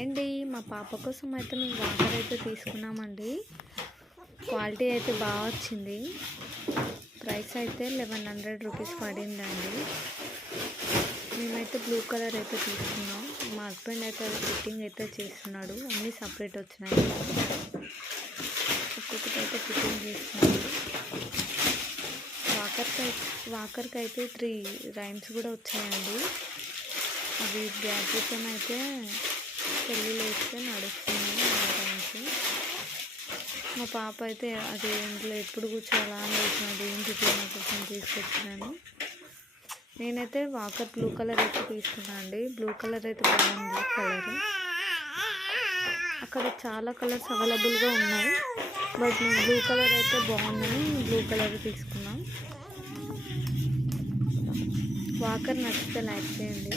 అండి మా పాప కోసం అయితే మేము వాటర్ అయితే తీసుకున్నామండి. క్వాలిటీ అయితే బాగా వచ్చింది. ప్రైస్ అయితే 1100 రూపీస్ పడిందండి. మేమైతే బ్లూ కలర్ అయితే తీసుకున్నాం. మా హస్బెండ్ అయితే అది ఫిట్టింగ్ అయితే చేస్తున్నాడు. అన్నీ సపరేట్ వచ్చినాయి. ఒక్కొక్కటి అయితే ఫిట్టింగ్ చేస్తున్నాడు. వాకర్కి అయితే 3 రైమ్స్ కూడా వచ్చాయండి. అవి గ్యాడ్జెట్ అయితే పెళ్ళిళ్ళు వేస్తే నడుస్తుంది రైమ్స్. మా పాప అయితే అది ఇంట్లో ఎప్పుడు కూర్చోాలా అని వేసినది ఇంటికి నా కోసం తీసుకొచ్చినాను. నేనైతే వాకర్ బ్లూ కలర్ అయితే తీసుకున్నాను అండి. బ్లూ కలర్ అయితే బాగుంది కలర్. అక్కడ చాలా కలర్స్ అవైలబుల్గా ఉన్నాయి. బట్ నేను బ్లూ కలర్ అయితే బాగుందని బ్లూ కలర్ తీసుకున్నాం. వాకర్ నచ్చితే లైక్ చేయండి.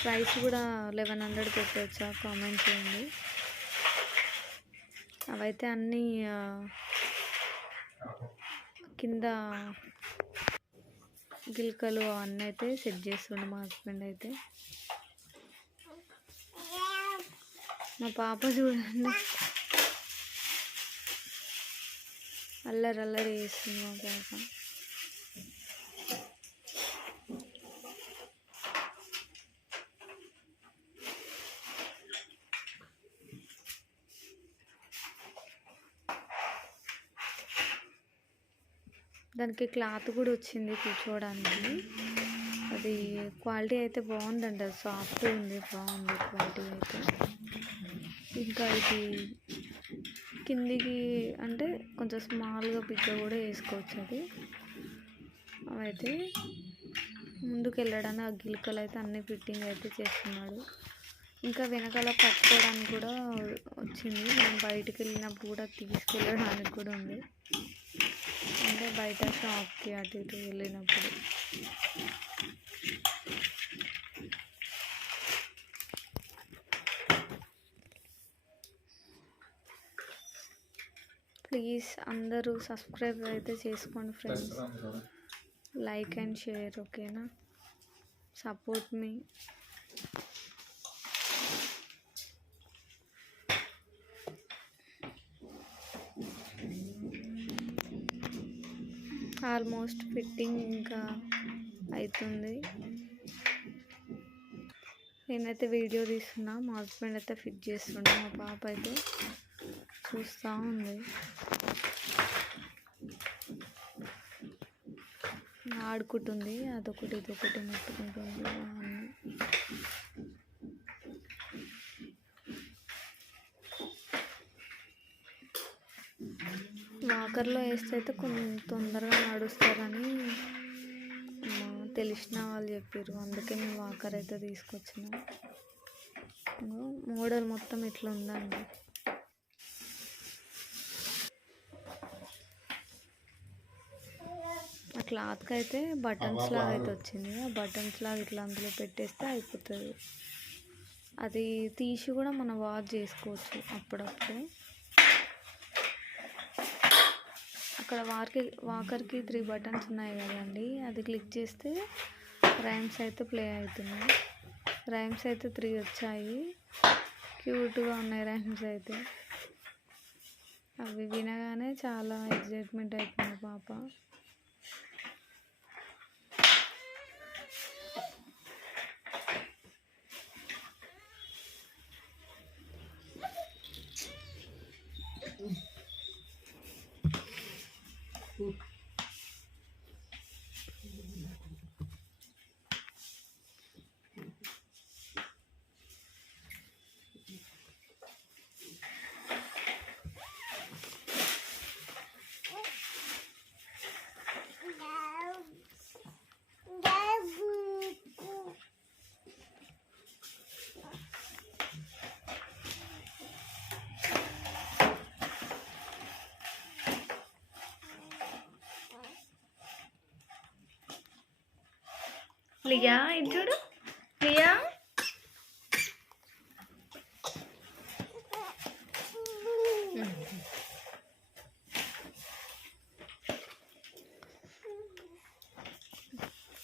ప్రైస్ కూడా 1100 పెట్టవచ్చా కామెంట్ చేయండి. అవైతే అన్నీ కింద గిల్కలు అవన్నీ అయితే సెట్ చేస్తుండే మా హస్బెండ్ అయితే. మా పాప చూడండి అల్లరి చేస్తుంది మా పాప. దానికి క్లాత్ కూడా వచ్చింది కూర్చోవడానికి. అది క్వాలిటీ అయితే బాగుందండి. అది సాఫ్ట్ ఉంది, బాగుంది క్వాలిటీ అయితే. ఇంకా ఇది కిందికి అంటే కొంచెం స్మాల్గా బిగ్గా కూడా వేసుకోవచ్చు. అది అవైతే ముందుకు వెళ్ళడానికి ఆ గిల్కలు అయితే అన్ని ఫిట్టింగ్ అయితే చేస్తున్నాడు. ఇంకా వెనకాల పట్టుకోవడానికి కూడా వచ్చింది. మనం బయటికి వెళ్ళినప్పుడు కూడా తీసుకెళ్ళడానికి కూడా ఉంది. అంటే బయట షాప్కి అటు ఇటు వెళ్ళినప్పుడు. ప్లీజ్ అందరూ సబ్స్క్రైబ్ అయితే చేసుకోండి ఫ్రెండ్స్. లైక్ అండ్ షేర్, ఓకేనా? సపోర్ట్ మీ. ఆల్మోస్ట్ ఫిట్టింగ్ ఇంకా అవుతుంది. నేనైతే వీడియో తీస్తున్నా, మా హస్బెండ్ అయితే ఫిట్ చేస్తుండే. మా పాప అయితే చూస్తూ ఉంది, ఆడుకుంటుంది. అదొకటి ఇదొకటి ముట్టుకుంటుంది. వాకర్లో వేస్తే అయితే కొంచెం తొందరగా నడుస్తారని తెలిసిన వాళ్ళు చెప్పారు. అందుకే మేము వాకర్ అయితే తీసుకొచ్చినాం. మోడల్ మొత్తం ఇట్లా ఉందండి. ఆ క్లాత్కి అయితే బటన్స్ లాగా అయితే వచ్చింది. ఆ బటన్స్ లాగా ఇట్లా అందులో పెట్టేస్తే అయిపోతుంది. అది తీసి కూడా మనం వాష్ చేసుకోవచ్చు అప్పుడప్పుడు. అక్కడ వాకర్కి 3 బటన్స్ ఉన్నాయి కదండి, అది క్లిక్ చేస్తే రైమ్స్ అయితే ప్లే అవుతున్నాయి. రైమ్స్ అయితే 3 వచ్చాయి. క్యూట్గా ఉన్నాయి రైమ్స్ అయితే. అవి వినగానే చాలా ఎగ్జైట్మెంట్ అయిపోయింది పాప. లియా ఇది చూడు, లియా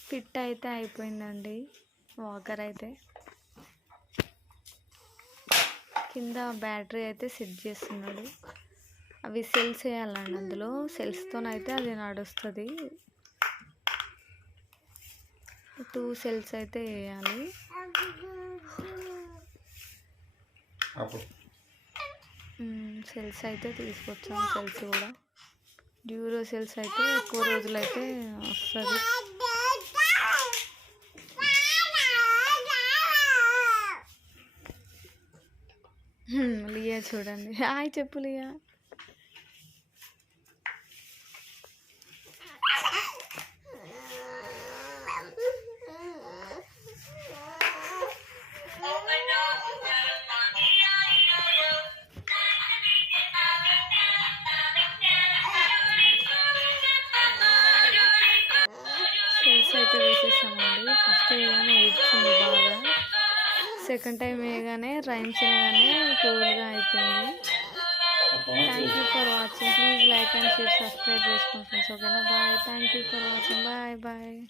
ఫిట్ అయితే అయిపోయిందండి వాకర్ అయితే. కింద బ్యాటరీ అయితే సెట్ చేస్తున్నాడు. అవి సెల్స్ వేయాలండి, అందులో సెల్స్తోనైతే అది నడుస్తుంది. 2 సెల్స్ అయితే వేయాలి. సెల్స్ అయితే తీసుకొచ్చాం. సెల్స్ కూడా డ్యూరో సెల్స్ అయితే ఎక్కువ రోజులైతే వస్తుంది. లియా చూడండి, హాయ్ చెప్పు లియా. సెల్స్ అయితే వేసేసామండి. ఫస్ట్ వేయగానే ఏడ్చింది బాగా, సెకండ్ టైం వేయగానే రైమ్స్ వినగానే కూల్గా అయిపోయింది. Thank you for watching. Please like and share, subscribe చేసుకోండి ఫ్రెండ్స్. ఓకేనా, bye. Thank you for watching. Bye bye.